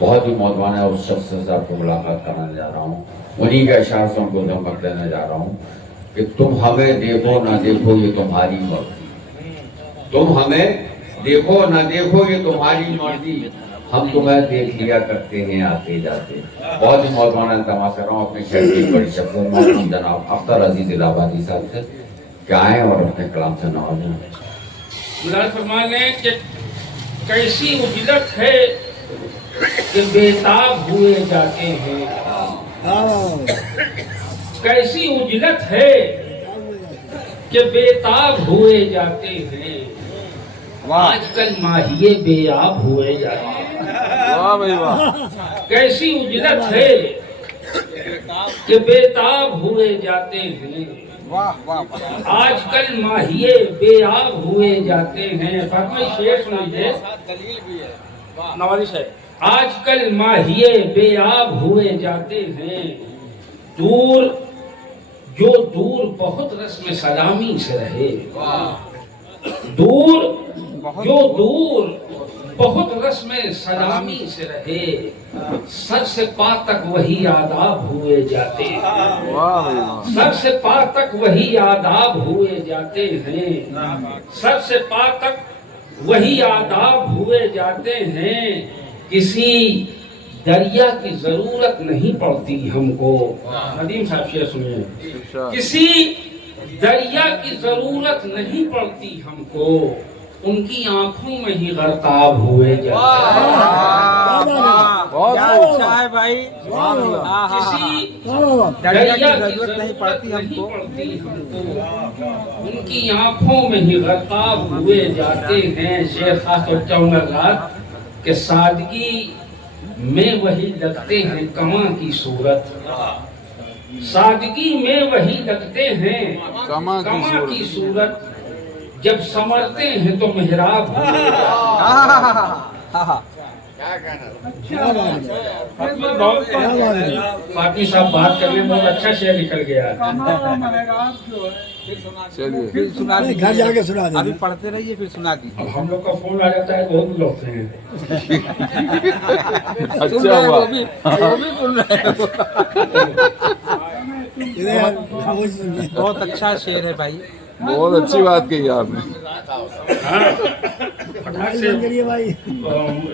بہت ہی موضوعانہ اس شخص سے آپ کو ملاقات کرانے جا رہا ہوں، انہی کے اشعار سے ان کو دھمک دینے جا رہا ہوں کہ تم ہمیں دیکھو نہ دیکھو یہ تمہاری مرضی، تم ہمیں دیکھو نہ دیکھو یہ تمہاری مرضی، ہم تمہیں دیکھ لیا کرتے ہیں آتے جاتے۔ بہت ہی موضوعانہ التماس کر رہا ہوں اپنے شہر کی بڑی شخصیت محترم جناب اختر عزیز الہ آبادی صاحب سے کہ آئیں اور اپنے کلام سے نوازیں۔ ملال فرمانے کہ کیسی اجلت ہے کہ بےتاب ہوئے جاتے ہیں، کیسی اجلت ہے کہ بےتاب ہوئے جاتے ہیں، آج کل ماہیے بے آب ہوئے جاتے ہیں۔ کیسی اجلت ہے کہ بےتاب ہوئے جاتے ہیں، آج کل ماہیے بے آب ہوئے جاتے ہیں۔ فاطمہ شعر سنیے نوازی صاحب، آج کل ماہیے بے آب ہوئے جاتے ہیں، دور جو دور بہت رسم سلامی سے رہے، دور جو دور بہت رسم سلامی سے رہے، سر سے پا تک وہی آداب ہوئے جاتے ہیں، سر سے پا تک وہی آداب ہوئے جاتے ہیں، سر سے پا تک وہی آداب ہوئے جاتے ہیں، کسی دریا کی ضرورت نہیں پڑتی ہم کو۔ ندیم صاحب شعر سنیے، کسی دریا کی ضرورت نہیں پڑتی ہم کو، ان کی آنکھوں میں ہی غرقاب ہوئے جاتے ہیں۔ بہت اچھا ہے بھائی، کسی دریا کی ضرورت نہیں پڑتی ہم کو، ان کی آنکھوں میں ہی غرقاب ہوئے جاتے ہیں۔ شیخ خاص اور چونگرات کہ سادگی میں وہی لگتے ہیں کماں کی صورت، سادگی میں وہی لگتے ہیں کماں کی صورت، جب سمرتے ہیں تو محراب ہوئے فاطمی صاحب بات کرنے میں بہت اچھا شعر نکل گیا۔ پھر سنا دیجیے، گھر جا کے سنا دیں، ابھی پڑھتے رہیے پھر سنا دیجیے۔ اب ہم لوگ کا فون آ جاتا ہے بہت لوگ ہیں۔ اچھا ہوا، وہ بھی سن رہے ہیں۔ بہت اچھا شعر ہے بھائی، بہت اچھی بات کہی آپ نے۔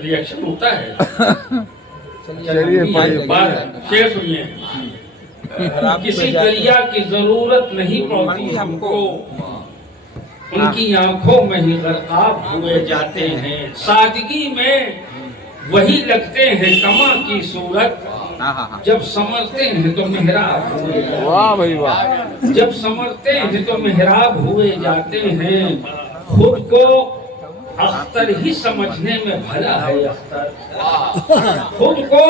ریئیکشن ہوتا ہے۔ چلیے شعر سنیے، کسی دریا کی ضرورت نہیں پڑتی ہم کو، ان کی آنکھوں میں ہی غرقاب ہوئے جاتے ہیں، سادگی میں وہی لگتے ہیں کماں کی صورت، جب سمجھتے ہیں تو محراب ہوئے جاتے ہیں۔ واہ بھائی واہ، جب سمجھتے ہیں تو محراب ہوئے جاتے ہیں، خود کو اختر ہی سمجھنے میں بھلا ہے اختر، خود کو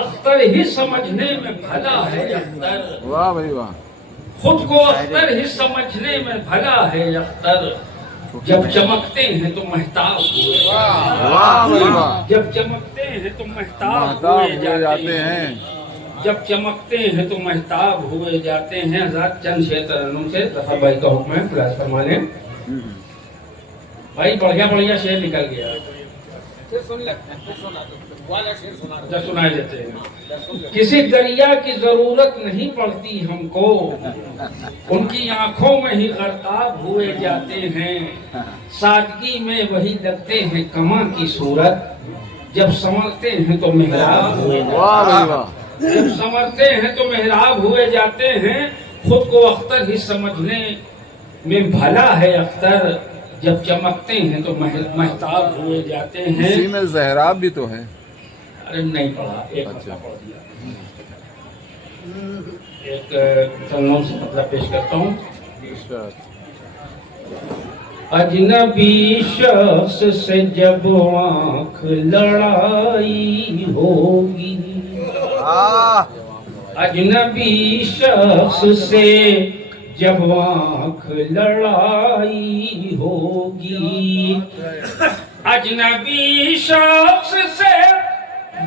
اختر ہی سمجھنے میں بھلا ہے اختر، واہ بھائی واہ، خود کو اختر ہی سمجھنے میں بھلا ہے اختر، جب چمکتے ہیں تو مہتاب ہوئے واہ بھائی واہ، جب چمکتے ہیں تو مہتاب محتاب ہوئے ہوئے جاتے ہیں، جب چمکتے ہیں تو مہتاب ہوئے جاتے ہیں۔ حضرات چند شعر ترنم سے دفعہ بھائی کا حکم ہے پلاس فرمانے۔ بھائی بڑھیا بڑھیا شعر نکل گیا، جب سنائے دیتے ہیں۔ کسی دریا کی ضرورت نہیں پڑتی ہم کو، ان کی آنکھوں میں ہی غرقاب ہوئے جاتے ہیں، سادگی میں وہی لگتے ہیں کماں کی صورت، جب سمجھتے ہیں تو محراب ہوئے واہ جاتے بھائی ہیں، واہ، جب سمجھتے ہیں تو محراب ہوئے جاتے ہیں، خود کو اختر ہی سمجھنے میں بھلا ہے اختر، جب چمکتے ہیں تو مہتاب ہوئے جاتے ہیں۔ اسی میں زہراب بھی تو ہے۔ ارے نہیں پڑھا، ایک اچھا۔ مطلب پڑھ دیا۔ ایک ترنم سے مطلب پیش کرتا ہوں۔ اجنبی شخص سے جب آنکھ لڑائی ہوگی، اجنبی شخص سے جب آنکھ لڑائی ہوگی، اجنبی شخص سے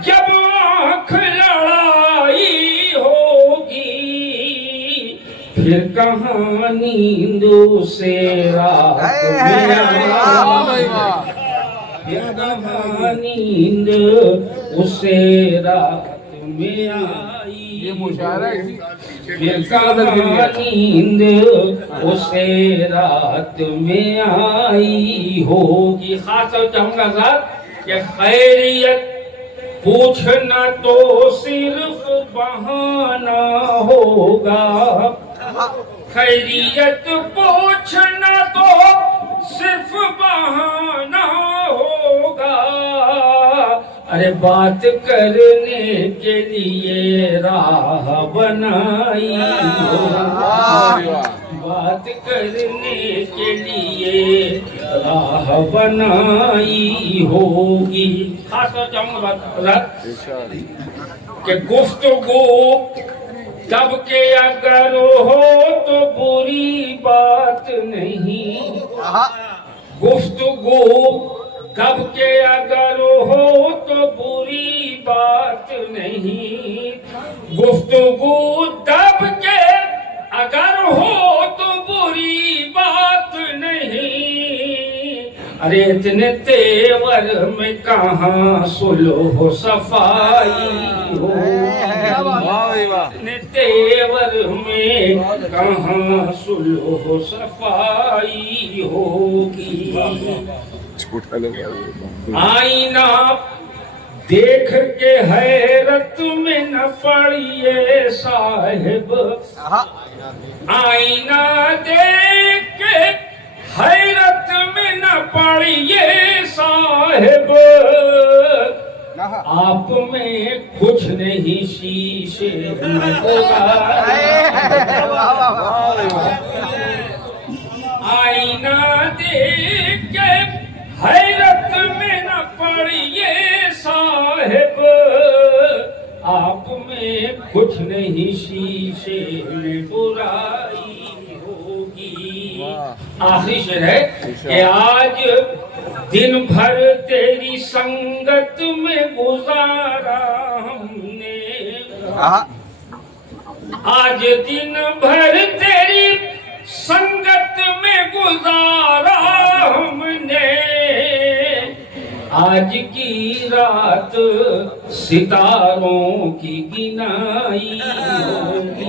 جب آنکھ لڑائی ہوگی، پھر کہاں نیند سے رات میں پھر کہاں نیند اسے رات میں آئی یہ مشاعرہ ہے پھر کہاں نیند اسے رات میں آئی ہوگی. خاص طور چاہوں گا ذات کہ خیریت پوچھنا تو صرف بہانہ ہوگا. خیریت پوچھنا تو صرف بہانہ ہوگا. ارے بات کرنے کے لیے راہ بنائی ہوگی. بات کرنے کے لیے راہ بنائی ہوگی. خاص طور چاہوں گا بات کہ گفتگو تب کہ اگر ہو تو بری بات نہیں. گفتگو تب کہ اگر ہو تو بری بات نہیں. گفتگو تب کہ اگر ہو تو بری بات نہیں. ارے اتنے تیور میں کہاں صلح و صفائی ہوگی. اتنے تیور میں کہاں صلح و صفائی ہوگی. آئینہ دیکھ کے حیرت میں نہ پڑیے صاحب. آئینہ دیکھ کے حیرت میں نہ پڑیے صاحب. آپ میں کچھ نہیں شیشے میں ہوگا. آئینہ دیکھ کے حیرت میں نہ پڑیے صاحب. آپ میں کچھ نہیں شیشے میں برائی ہوگی. آخری شعر ہے کہ آج دن بھر تیری سنگت میں گزارا ہم نے. آج دن بھر تیری سنگت میں گزارا ہم نے. آج کی رات ستاروں کی گنائی ہوگی.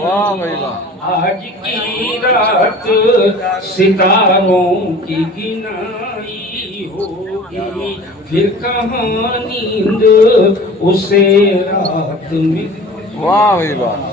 آج کی رات ستاروں کی گنائی ہوگی. پھر کہاں نیند اسے رات میں. واہ بھائی واہ.